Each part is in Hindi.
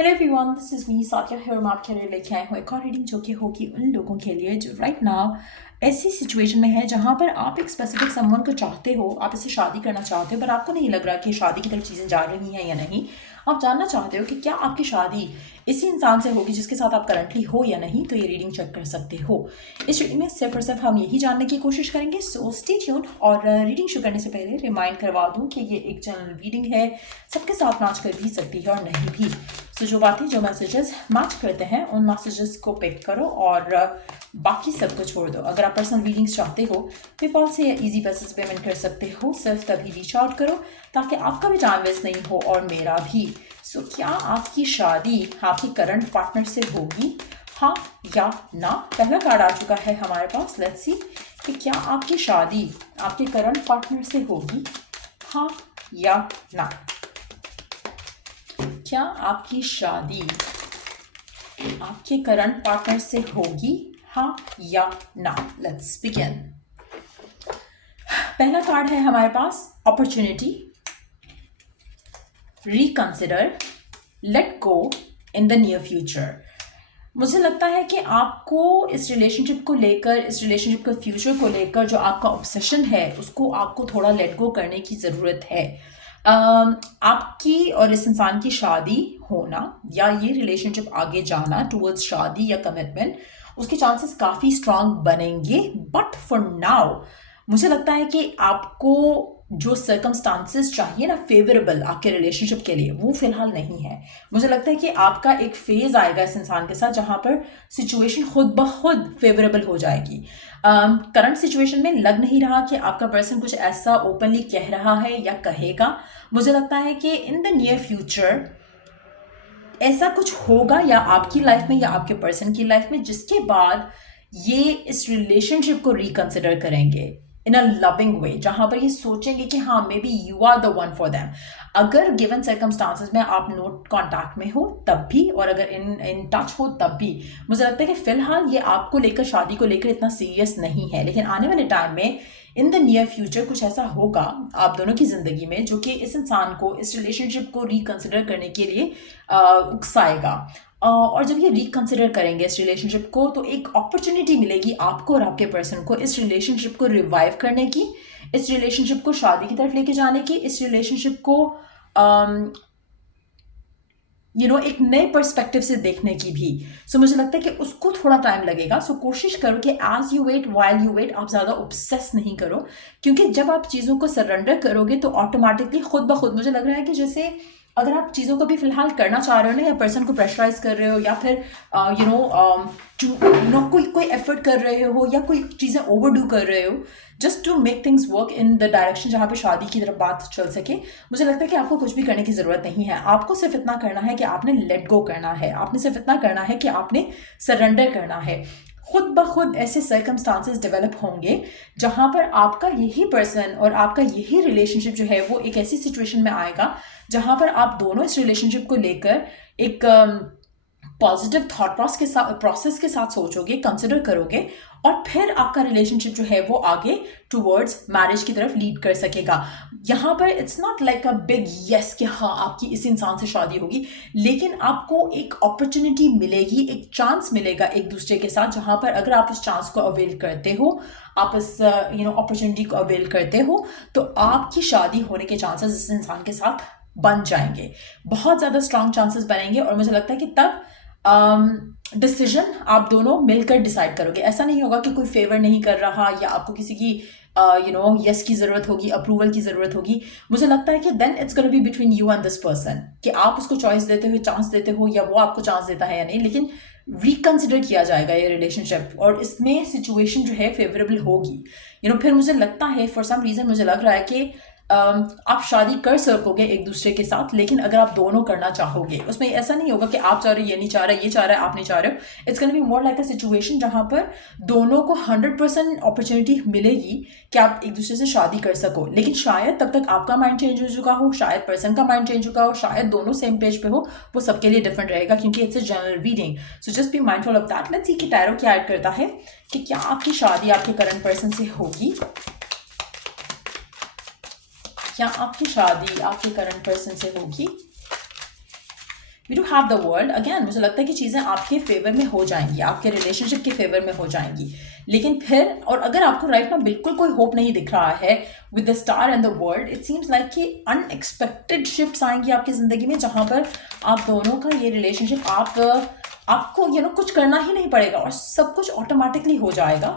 Hello everyone, this is me Sathiya है और मैं आपके लिए लेके आए हूँ एक और रीडिंग जो कि होगी उन लोगों के लिए जो राइट नाउ ऐसी सिचुएशन में है जहाँ पर आप एक स्पेसिफिक समवन को चाहते हो, आप इससे शादी करना चाहते हो, पर आपको नहीं लग रहा कि शादी की तरफ चीज़ें जा रही हैं या नहीं। आप जानना चाहते हो कि क्या आपकी शादी इसी इंसान से होगी जिसके साथ आप करंटली हो या नहीं, तो ये रीडिंग चेक कर सकते हो। इस रीडिंग में सिर्फ और सिर्फ हम यही जानने की कोशिश करेंगे, सो स्टे ट्यून्ड। और रीडिंग शुरू करने से पहले रिमाइंड करवा दूं कि ये एक जनरल रीडिंग है, सबके साथ मैच कर भी सकती है और नहीं भी। सो जो बातें जो मैसेजेस मैच करते हैं उन मैसेजेस को पिक करो और बाकी सबको छोड़ दो। अगर आप पर्सनल रीडिंग्स चाहते हो पेपॉल से या इजी पैसेज पेमेंट कर सकते हो, सिर्फ तभी रीच आउट करो ताकि आपका भी टाइम वेस्ट नहीं हो और मेरा भी। सो क्या आपकी शादी आपके करंट पार्टनर से होगी, हाँ या ना? पहला कार्ड आ चुका है हमारे पास, लेट्स सी कि क्या आपकी शादी आपके करंट पार्टनर से होगी, हाँ या ना? क्या आपकी शादी आपके करंट पार्टनर से होगी, हाँ या ना? Let's begin. पहला कार्ड है हमारे पास opportunity, reconsider, let go in the near future. मुझे लगता है कि आपको इस रिलेशनशिप को लेकर, इस रिलेशनशिप के फ्यूचर को लेकर जो आपका ऑब्सेशन है उसको आपको थोड़ा लेट गो करने की ज़रूरत है। आपकी और इस इंसान की शादी होना या ये रिलेशनशिप आगे जाना टुवर्ड्स शादी या कमिटमेंट, उसके चांसेस काफ़ी स्ट्रांग बनेंगे। बट फॉर नाउ मुझे लगता है कि आपको जो सर्कमस्टांसेस चाहिए ना फेवरेबल आपके रिलेशनशिप के लिए, वो फिलहाल नहीं है। मुझे लगता है कि आपका एक फेज आएगा इस इंसान के साथ जहाँ पर सिचुएशन खुद ब खुद फेवरेबल हो जाएगी। करंट सिचुएशन में लग नहीं रहा कि आपका पर्सन कुछ ऐसा ओपनली कह रहा है या कहेगा। मुझे लगता है कि इन द नियर फ्यूचर ऐसा कुछ होगा या आपकी लाइफ में या आपके पर्सन की लाइफ में, जिसके बाद ये इस रिलेशनशिप को रिकंसिडर करेंगे इन अ लविंग वे, जहां पर ये सोचेंगे कि हाँ may be you are the one for them. अगर गिवन सर्कमस्टांसेस में आप नोट कॉन्टैक्ट में हो तब भी, और अगर इन टच हो तब भी, मुझे लगता है कि फिलहाल ये आपको लेकर, शादी को लेकर इतना सीरियस नहीं है। लेकिन आने वाले टाइम में इन द नियर फ्यूचर कुछ ऐसा होगा आप दोनों की ज़िंदगी में जो कि इस इंसान को, इस रिलेशनशिप को रिकंसिडर करने के लिए उकसाएगा। और जब ये रिकंसिडर करेंगे इस रिलेशनशिप को, तो एक अपॉर्चुनिटी मिलेगी आपको और आपके पर्सन को इस रिलेशनशिप को रिवाइव करने की, इस रिलेशनशिप को शादी की तरफ लेके जाने की, इस रिलेशनशिप को एक नए पर्सपेक्टिव से देखने की भी। सो मुझे लगता है कि उसको थोड़ा टाइम लगेगा। सो कोशिश करो कि as you wait, while you wait, आप ज़्यादा ऑब्सेस नहीं करो, क्योंकि जब आप चीज़ों को सरेंडर करोगे तो ऑटोमेटिकली खुद ब खुद, मुझे लग रहा है कि जैसे अगर आप चीज़ों को भी फिलहाल करना चाह रहे हो ना, या पर्सन को प्रेशराइज कर रहे हो, या फिर कोई एफर्ट कर रहे हो, या कोई चीज़ें ओवरडू कर रहे हो just to make things work in the direction जहाँ पे शादी की तरफ बात चल सके, मुझे लगता है कि आपको कुछ भी करने की ज़रूरत नहीं है। आपको सिर्फ इतना करना है कि आपने लेट गो करना है, आपने सिर्फ इतना करना है कि आपने सरेंडर करना है। खुद ब खुद ऐसे सर्कमस्टांसेस डेवलप होंगे जहाँ पर आपका यही पर्सन और आपका यही रिलेशनशिप जो है वो एक ऐसी सिचुएशन में आएगा जहाँ पर आप दोनों इस रिलेशनशिप को लेकर एक पॉजिटिव थॉट प्रोसेस के साथ सोचोगे, कंसिडर करोगे, और फिर आपका रिलेशनशिप जो है वो आगे टुवर्ड्स मैरिज की तरफ लीड कर सकेगा। यहाँ पर it's not like a big yes कि हाँ आपकी इस इंसान से शादी होगी, लेकिन आपको एक अपॉर्चुनिटी मिलेगी, एक चांस मिलेगा एक दूसरे के साथ, जहाँ पर अगर आप उस चांस को अवेल करते हो, आप इस अपॉर्चुनिटी को अवेल करते हो, तो आपकी शादी होने के चांसेस इस इंसान के साथ बन जाएंगे, बहुत ज़्यादा स्ट्रांग चांसेस बनेंगे। और मुझे लगता है कि तब डिसीजन आप दोनों मिलकर डिसाइड करोगे। ऐसा नहीं होगा कि कोई फेवर नहीं कर रहा या आपको किसी की यस की ज़रूरत होगी, अप्रूवल की ज़रूरत होगी। मुझे लगता है कि then it's gonna be between you and this person, कि आप उसको चॉइस देते हो, चांस देते हो, या वो आपको चांस देता है या नहीं, लेकिन रिकंसिडर किया जाएगा ये रिलेशनशिप, और इसमें सिचुएशन जो है फेवरेबल होगी। फिर मुझे लगता है फॉर सम रीज़न मुझे लग रहा है कि आप शादी कर सकोगे एक दूसरे के साथ, लेकिन अगर आप दोनों करना चाहोगे, उसमें ऐसा नहीं होगा कि आप चाह रहे हो, ये नहीं चाह रहा, ये चाह रहा है, आप नहीं चाह रहे हो। It's can be more like a situation जहाँ पर दोनों को 100% अपॉर्चुनिटी मिलेगी कि आप एक दूसरे से शादी कर सको, लेकिन शायद तब तक आपका माइंड चेंज हो चुका हो, शायद पर्सन का माइंड चेंज हो चुका हो, शायद दोनों सेम पेज पे हो। वो सबके लिए डिफरेंट रहेगा क्योंकि it's a general reading. So just be mindful of that. Let's see कि टैरो क्या ऐड करता है कि क्या आपकी शादी आपके करंट पर्सन से होगी, क्या आपकी शादी आपके करंट पर्सन से होगी, you do have the world. Again मुझे लगता है कि चीज़ें आपके फेवर में हो जाएंगी, आपके रिलेशनशिप के फेवर में हो जाएंगी। लेकिन फिर, और अगर आपको राइट ना बिल्कुल कोई होप नहीं दिख रहा है with the star and the world, it seems like कि अनएक्सपेक्टेड शिफ्ट्स आएंगी आपकी ज़िंदगी में, जहाँ पर आप दोनों का ये रिलेशनशिप आपको कुछ करना ही नहीं पड़ेगा और सब कुछ ऑटोमेटिकली हो जाएगा।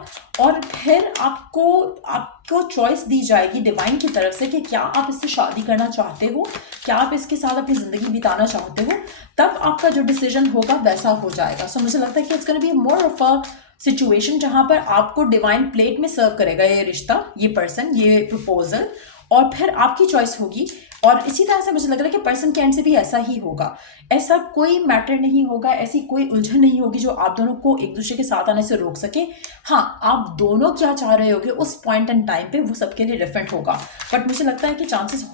और फिर आपको चॉइस दी जाएगी डिवाइन की तरफ से कि क्या आप इससे शादी करना चाहते हो, क्या आप इसके साथ अपनी ज़िंदगी बिताना चाहते हो। तब आपका जो डिसीजन होगा वैसा हो जाएगा। सो मुझे लगता है कि it's gonna be more of a situation जहाँ पर आपको डिवाइन प्लेट में सर्व करेगा ये रिश्ता, ये पर्सन, ये प्रपोजल, और फिर आपकी चॉइस होगी। और इसी तरह से मुझे लग रहा है कि पर्सन के एंड से भी ऐसा ही होगा। ऐसा कोई मैटर नहीं होगा, ऐसी कोई उलझन नहीं होगी जो आप दोनों को एक दूसरे के साथ आने से रोक सके। हाँ, आप दोनों क्या चाह रहे होगे उस पॉइंट एंड टाइम पे वो सबके लिए डिफरेंट होगा, बट मुझे लगता है कि चांसेस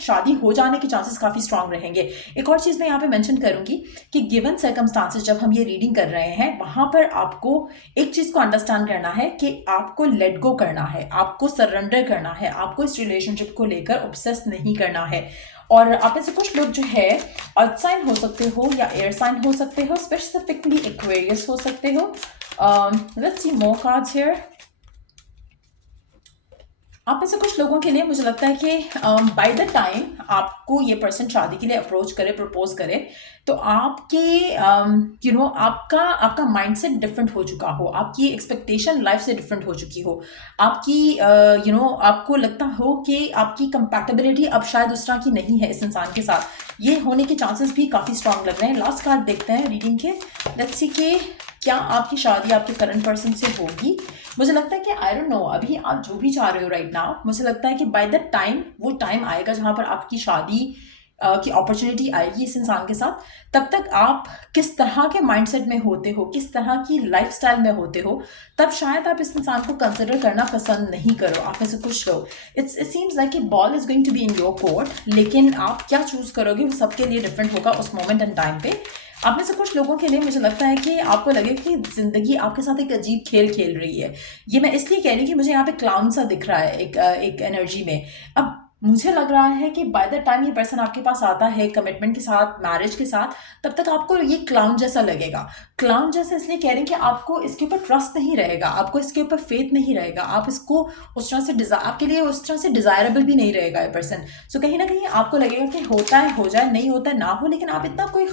शादी हो जाने के चांसेस काफ़ी स्ट्रांग रहेंगे। एक और चीज़ मैं यहाँ पे मेंशन करूँगी कि गिवन सर्कमस्टांसेस जब हम ये रीडिंग कर रहे हैं, वहाँ पर आपको एक चीज़ को अंडरस्टैंड करना है कि आपको लेट गो करना है, आपको सरेंडर करना है, आपको इस रिलेशनशिप को लेकर ऑब्सेस नहीं करना है। और आप में से कुछ लोग जो है अर्थ साइन हो सकते हो या एयर साइन हो सकते हो, स्पेसिफिकली एक्वेरियस हो सकते हो। Let's see more cards here. आप में से कुछ लोगों के लिए मुझे लगता है कि बाय द टाइम आपको ये पर्सन शादी के लिए अप्रोच करे, प्रपोज करे, तो आपके आपका माइंडसेट डिफरेंट हो चुका हो, आपकी एक्सपेक्टेशन लाइफ से डिफरेंट हो चुकी हो, आपकी आपको लगता हो कि आपकी कंपैटिबिलिटी अब शायद उस तरह की नहीं है इस इंसान के साथ। ये होने के चांसेस भी काफ़ी स्ट्रांग लग रहे हैं। लास्ट कार्ड देखते हैं रीडिंग के। लेट्स सी कि क्या आपकी शादी आपके करंट पर्सन से होगी। मुझे लगता है कि आई डोंट नो, अभी आप जो भी चाह रहे हो राइट नाउ, मुझे लगता है कि बाय द टाइम वो टाइम आएगा जहाँ पर आपकी शादी की अपॉर्चुनिटी आएगी इस इंसान के साथ। तब तक आप किस तरह के माइंडसेट में होते हो, किस तरह की लाइफस्टाइल में होते हो, तब शायद आप इस इंसान को कंसिडर करना पसंद नहीं करो। आप में से कुछ लोग, इट सीम्स लाइक कि ball is going to be in your court, लेकिन आप क्या चूज करोगे वो सबके लिए डिफरेंट होगा उस मोमेंट एंड टाइम पे। आप में से कुछ लोगों के लिए मुझे लगता है कि आपको लगे कि जिंदगी आपके साथ एक अजीब खेल खेल रही है। ये मैं इसलिए कह रही हूँ कि मुझे यहाँ पे क्लाउन सा दिख रहा है एक एनर्जी में। अब मुझे लग रहा है कि बाय द टाइम ये पर्सन आपके पास आता है कमिटमेंट के साथ, मैरिज के साथ, तब तक आपको ये क्लाउन जैसा लगेगा। क्लाउन जैसा इसलिए कह रहे हैं कि आपको इसके ऊपर ट्रस्ट नहीं रहेगा, आपको इसके ऊपर फेथ नहीं रहेगा, आप इसको उस तरह से आपके लिए उस तरह से डिजायरेबल भी नहीं रहेगा ये पर्सन। सो कहीं ना कहीं आपको लगेगा कि होता है हो जाए, नहीं होता है ना हो, लेकिन आप इतना कोई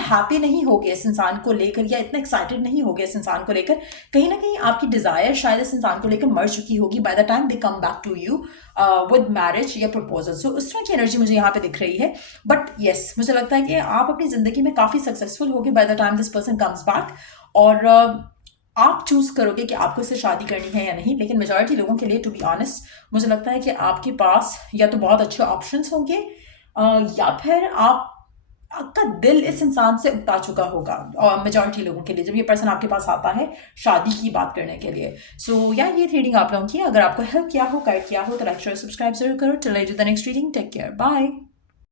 हैप्पी नहीं होगे इस इंसान को लेकर, या इतना एक्साइटेड नहीं होगे इस इंसान को लेकर। कहीं ना कहीं आपकी डिजायर शायद इस इंसान को लेकर मर चुकी होगी by the time they come back to you with marriage या प्रपोजल। सो उस तरह की एनर्जी मुझे यहाँ पे दिख रही है। बट येस, मुझे लगता है कि आप अपनी जिंदगी में काफी सक्सेसफुल होगे bye the time this person comes back, और आप चूज करोगे कि आपको इससे शादी करनी है या नहीं। लेकिन मेजॉरिटी लोगों के लिए, टू बी ऑनेस्ट, मुझे लगता है कि आपके पास या तो बहुत अच्छे ऑप्शंस होंगे या फिर आपका दिल इस इंसान से उगता चुका होगा। और मेजॉरिटी लोगों के लिए जब ये पर्सन आपके पास आता है शादी की बात करने के लिए। सो यार, ये रीडिंग आप लोगों की अगर आपको हेल्प किया हो, गाइड किया हो, तो लाइक शेयर सब्सक्राइब जरूर करो। Till I do the next reading, take care, bye.